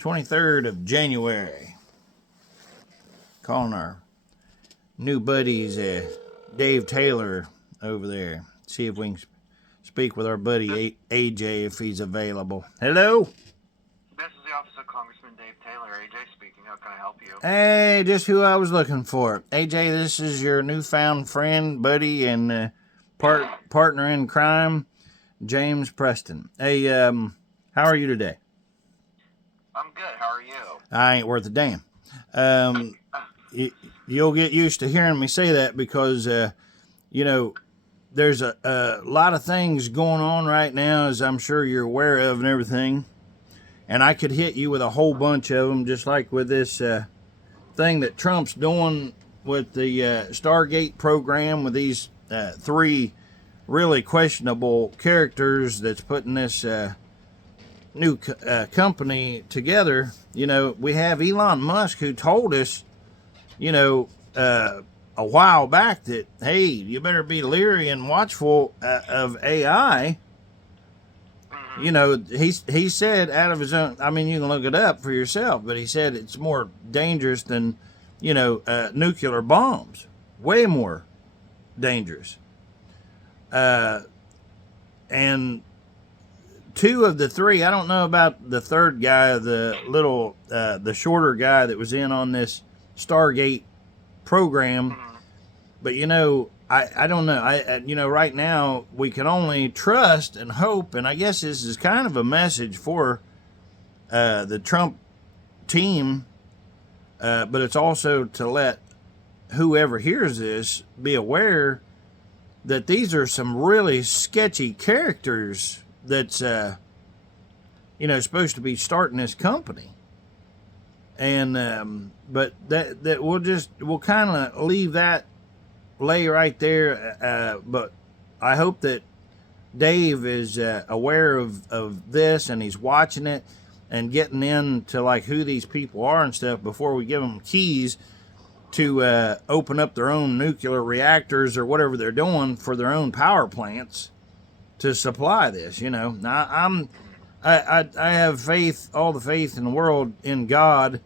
23rd of January. Calling our new buddies, Dave Taylor over there. See if we can speak with our buddy AJ if he's available. Hello? This is the office of Congressman Dave Taylor. AJ speaking. How can I help you? Hey, just who I was looking for. AJ, this is your newfound friend, buddy, and partner in crime, James Preston. Hey, how are you today? I'm good. How are you? I ain't worth a damn. You'll get used to hearing me say that because, there's a lot of things going on right now, as I'm sure you're aware of and everything. And I could hit you with a whole bunch of them, just like with this thing that Trump's doing with the Stargate program with these three really questionable characters that's putting this new company together. We have Elon Musk who told us, a while back that, hey, you better be leery and watchful of AI. He said out of his own, I mean, you can look it up for yourself, but he said it's more dangerous than, nuclear bombs. Way more dangerous. And two of the three, I don't know about the third guy, the shorter guy that was in on this Stargate program. But, I don't know. Right now we can only trust and hope. And I guess this is kind of a message for the Trump team. But it's also to let whoever hears this be aware that these are some really sketchy characters that's, supposed to be starting this company. And, but that we'll kind of leave that lay right there. But I hope that Dave is aware of this and he's watching it and getting into like who these people are and stuff before we give them keys to open up their own nuclear reactors or whatever they're doing for their own power plants to supply this. Now I have faith, all the faith in the world in God.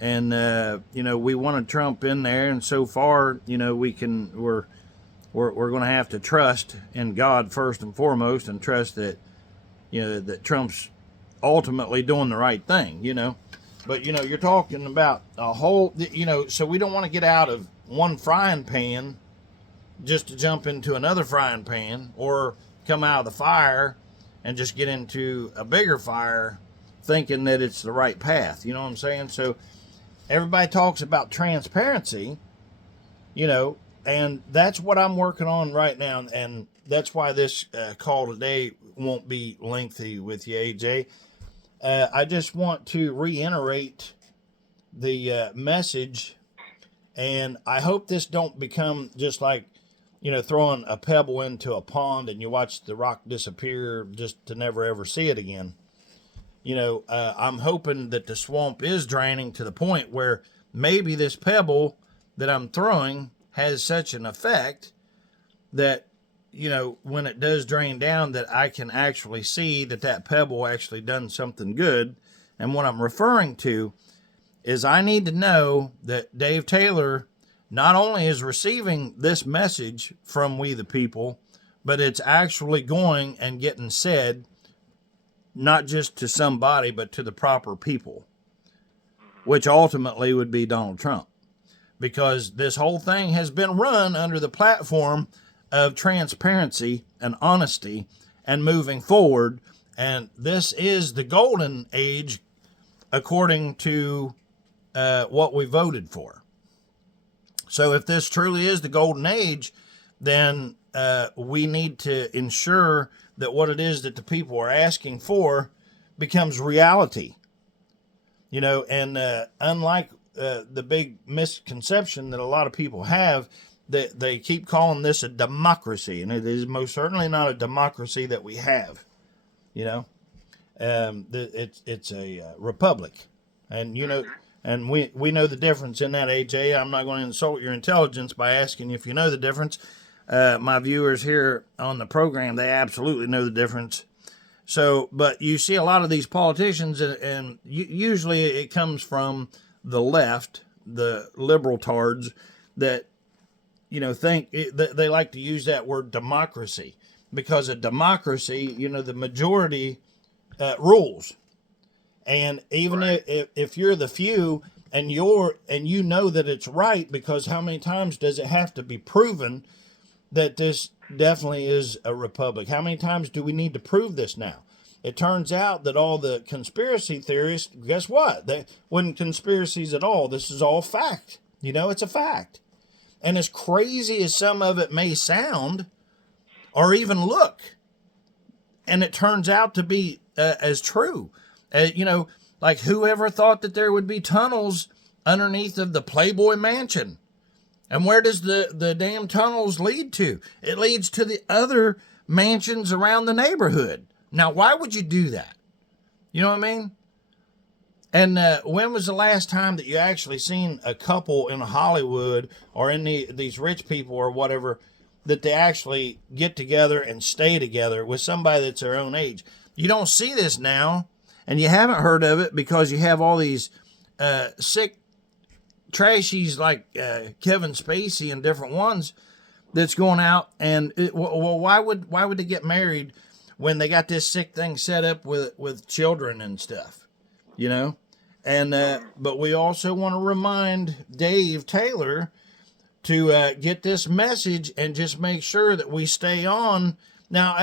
And, we wanted Trump in there. And so far, we're going to have to trust in God first and foremost and trust that, that Trump's ultimately doing the right thing, But, you're talking about a whole, so we don't want to get out of one frying pan just to jump into another frying pan or come out of the fire and just get into a bigger fire thinking that it's the right path. You know what I'm saying? So, everybody talks about transparency, and that's what I'm working on right now. And that's why this call today won't be lengthy with you, AJ. I just want to reiterate the message, and I hope this don't become just like, throwing a pebble into a pond and you watch the rock disappear just to never ever see it again. I'm hoping that the swamp is draining to the point where maybe this pebble that I'm throwing has such an effect that, when it does drain down, that I can actually see that pebble actually done something good. And what I'm referring to is I need to know that Dave Taylor not only is receiving this message from we the people, but it's actually going and getting said not just to somebody, but to the proper people, which ultimately would be Donald Trump. Because this whole thing has been run under the platform of transparency and honesty and moving forward. And this is the golden age, according to what we voted for. So if this truly is the golden age, then we need to ensure that what it is that the people are asking for becomes reality. And unlike the big misconception that a lot of people have, that they keep calling this a democracy, and it is most certainly not a democracy that we have. It's a republic, and and we know the difference in that, AJ. I'm not going to insult your intelligence by asking if you know the difference. My viewers here on the program, they absolutely know the difference. So, but you see a lot of these politicians, and usually it comes from the left, the liberal tards that, think they like to use that word democracy, because a democracy, the majority rules. And even Right. if you're the few and you know that it's right, because how many times does it have to be proven that this definitely is a republic? How many times do we need to prove this now? It turns out that all the conspiracy theorists, guess what? They wasn't conspiracies at all. This is all fact. It's a fact. And as crazy as some of it may sound or even look, and it turns out to be as true. Like whoever thought that there would be tunnels underneath of the Playboy Mansion? And where does the damn tunnels lead to? It leads to the other mansions around the neighborhood. Now, why would you do that? You know what I mean? And when was the last time that you actually seen a couple in Hollywood or in these rich people or whatever, that they actually get together and stay together with somebody that's their own age? You don't see this now, and you haven't heard of it because you have all these sick trashies like Kevin Spacey and different ones that's going out. And why would they get married when they got this sick thing set up with children and stuff? And but we also want to remind Dave Taylor to get this message and just make sure that we stay on. Now,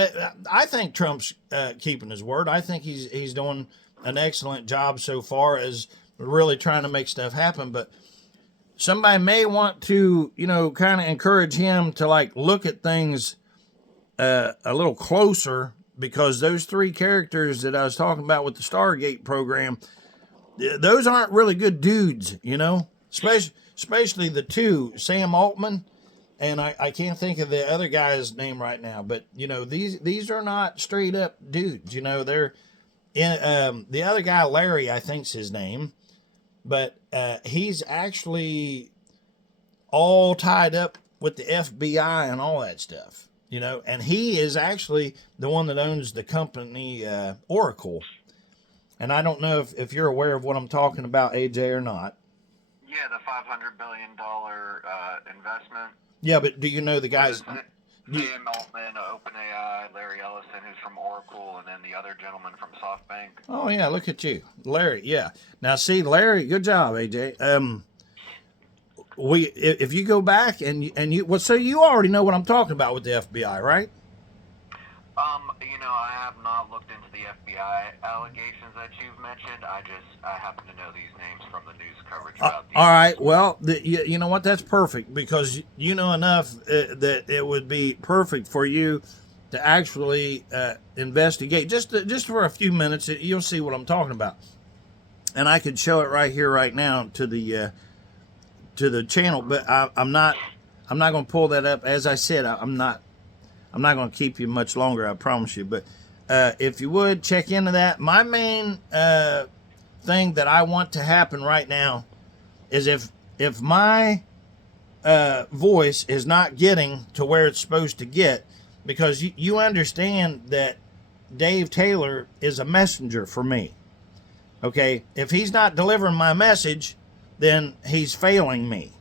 I think Trump's keeping his word. I think he's doing an excellent job so far as really trying to make stuff happen. But somebody may want to, kind of encourage him to look at things a little closer, because those three characters that I was talking about with the Stargate program, those aren't really good dudes, especially the two, Sam Altman. And I can't think of the other guy's name right now, but these are not straight up dudes. They're in the other guy, Larry, I think's his name, but he's actually all tied up with the FBI and all that stuff. And he is actually the one that owns the company Oracle. And I don't know if you're aware of what I'm talking about, AJ, or not. Yeah, the $500 billion investment. Yeah, but do you know the guys? Sam Altman, OpenAI, Larry Ellison, who's from Oracle, and then the other gentleman from SoftBank. Oh yeah, look at you, Larry. Yeah. Now see, Larry, good job, AJ. If you go back so you already know what I'm talking about with the FBI, right? I have not looked into the FBI allegations that you've mentioned. I happen to know these names from the news coverage about these. All right. Well, you know what? That's perfect, because you know enough that it would be perfect for you to actually investigate just for a few minutes. You'll see what I'm talking about, and I could show it right here, right now to the channel. But I'm not going to pull that up. As I said, I'm not going to keep you much longer, I promise you. But if you would, check into that. My main thing that I want to happen right now is if my voice is not getting to where it's supposed to get, because you understand that Dave Taylor is a messenger for me. Okay? If he's not delivering my message, then he's failing me.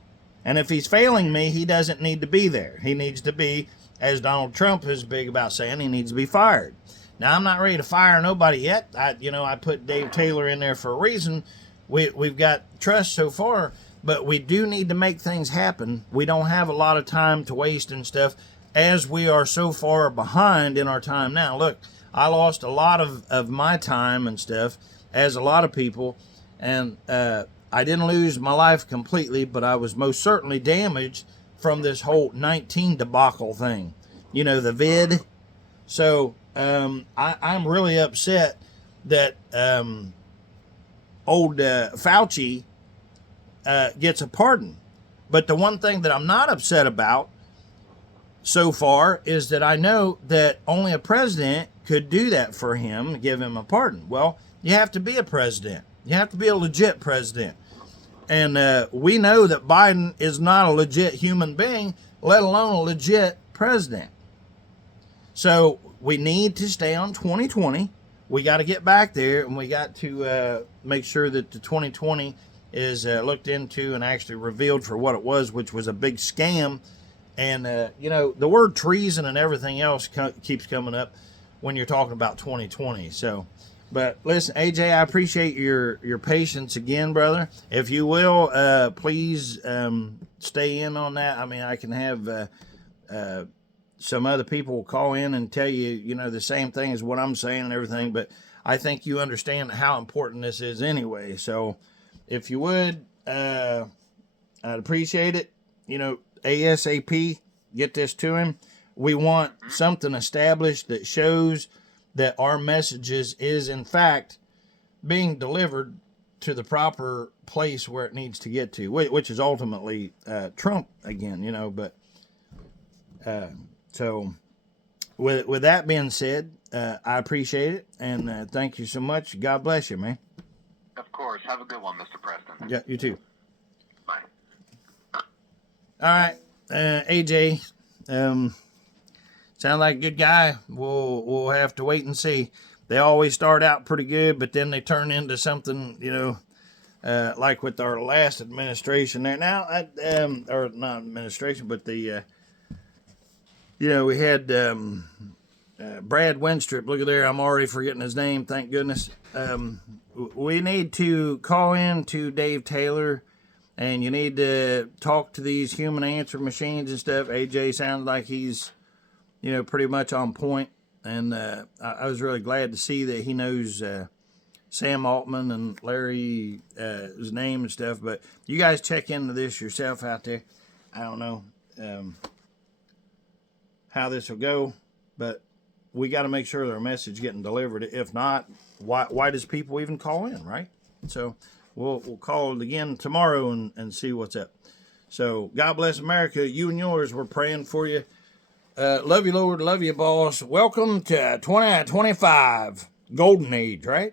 And if he's failing me, he doesn't need to be there. He needs to be, as Donald Trump is big about saying, he needs to be fired. Now, I'm not ready to fire nobody yet. I put Dave Taylor in there for a reason. We've got trust so far, but we do need to make things happen. We don't have a lot of time to waste and stuff, as we are so far behind in our time now. Look, I lost a lot of my time and stuff, as a lot of people, and I didn't lose my life completely, but I was most certainly damaged from this whole 19 debacle thing. The vid. So I'm really upset that old Fauci gets a pardon. But the one thing that I'm not upset about so far is that I know that only a president could do that for him, give him a pardon. Well, you have to be a president. You have to be a legit president. And we know that Biden is not a legit human being, let alone a legit president. So we need to stay on 2020. We got to get back there, and we got to make sure that the 2020 is looked into and actually revealed for what it was, which was a big scam. And the word treason and everything else keeps coming up when you're talking about 2020. So, but listen, AJ, I appreciate your patience again, brother. If you will, please stay in on that. I mean, I can have some other people will call in and tell you, the same thing as what I'm saying and everything, but I think you understand how important this is anyway. So if you would, I'd appreciate it. ASAP, get this to him. We want something established that shows that our messages is in fact being delivered to the proper place where it needs to get to, which is ultimately Trump again, but so with that being said, I appreciate it, and thank you so much. God bless you, man. Of course. Have a good one, Mr. Preston. Yeah, you too. Bye. All right, AJ, sound like a good guy. We'll have to wait and see. They always start out pretty good, but then they turn into something, like with our last administration there. Now, or not administration, but the we had Brad Winstrip. Look at there. I'm already forgetting his name. Thank goodness. We need to call in to Dave Taylor, and you need to talk to these human answer machines and stuff. AJ sounds like he's, pretty much on point. And I was really glad to see that he knows Sam Altman and Larry, his name and stuff. But you guys check into this yourself out there. I don't know how this will go, but we got to make sure their message getting delivered. If not, why does people even call in, right? So we'll call it again tomorrow and see what's up. So God bless America. You and yours, we're praying for you. Love you, Lord. Love you, boss. Welcome to 2025 Golden Age, right?